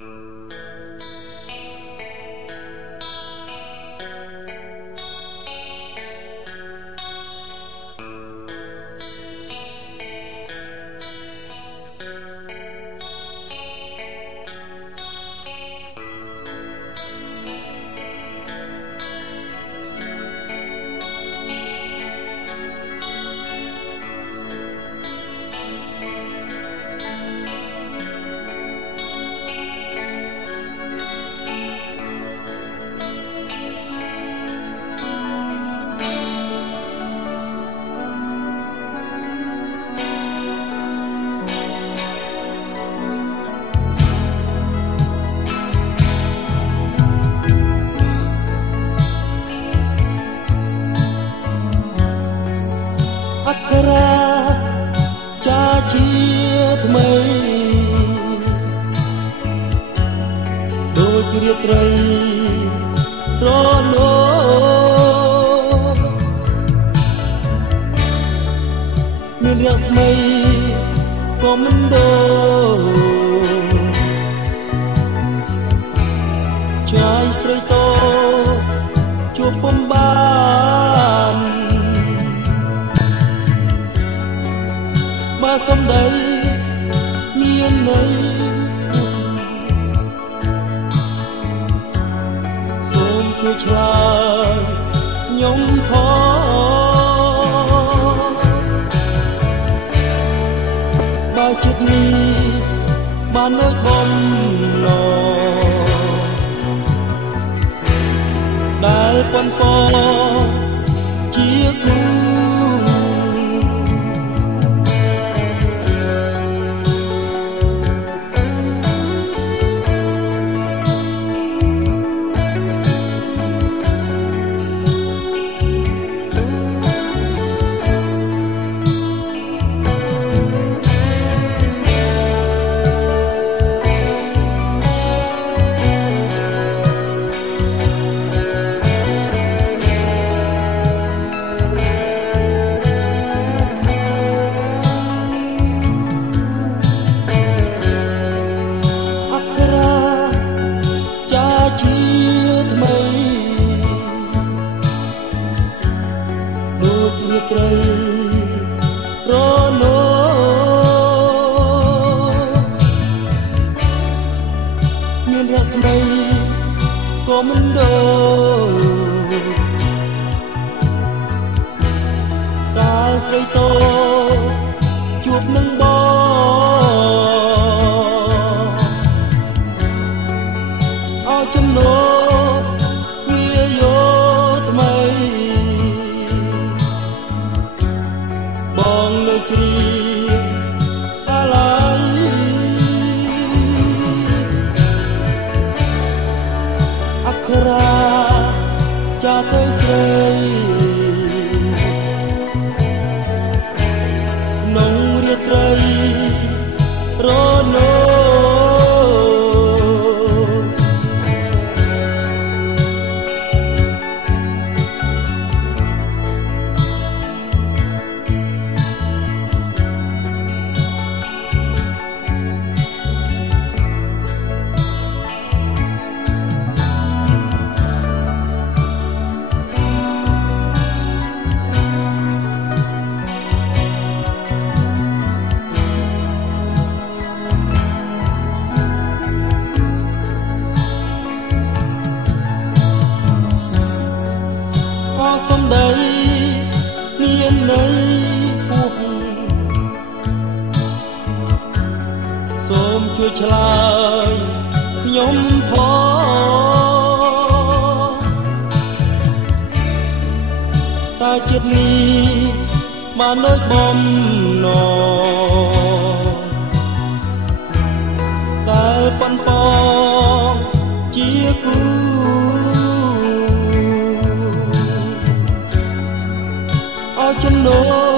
អក្ខរាចាជាថ្មីដូចរាត្រីរលោមានរាស្មីក៏មិនដូរចាយស្រីតោជួបពំបានបើសំដីមានន័យសូមជួយឆ្លើយខ្ញុំផងបើចិត្តនេះបាននៅបំណងដែលប៉ុនប៉ងជាគូត្រីរលោមានរាស្មីក៏មិនដូរកាលស្រីតោជួបនឹងបងអោចំណោវាយោថ្មីបងនៅជ្រាបអាឡ័យអក្ខរាចាទៅស្រីក្នុងរាត្រីរលោសំដីមានន័យពុះសូមជួយឆ្លើយខ្ញុំផងតើចិត្តនេះបាននៅបំណងតែប៉ុនប៉ងជាគូចំណោ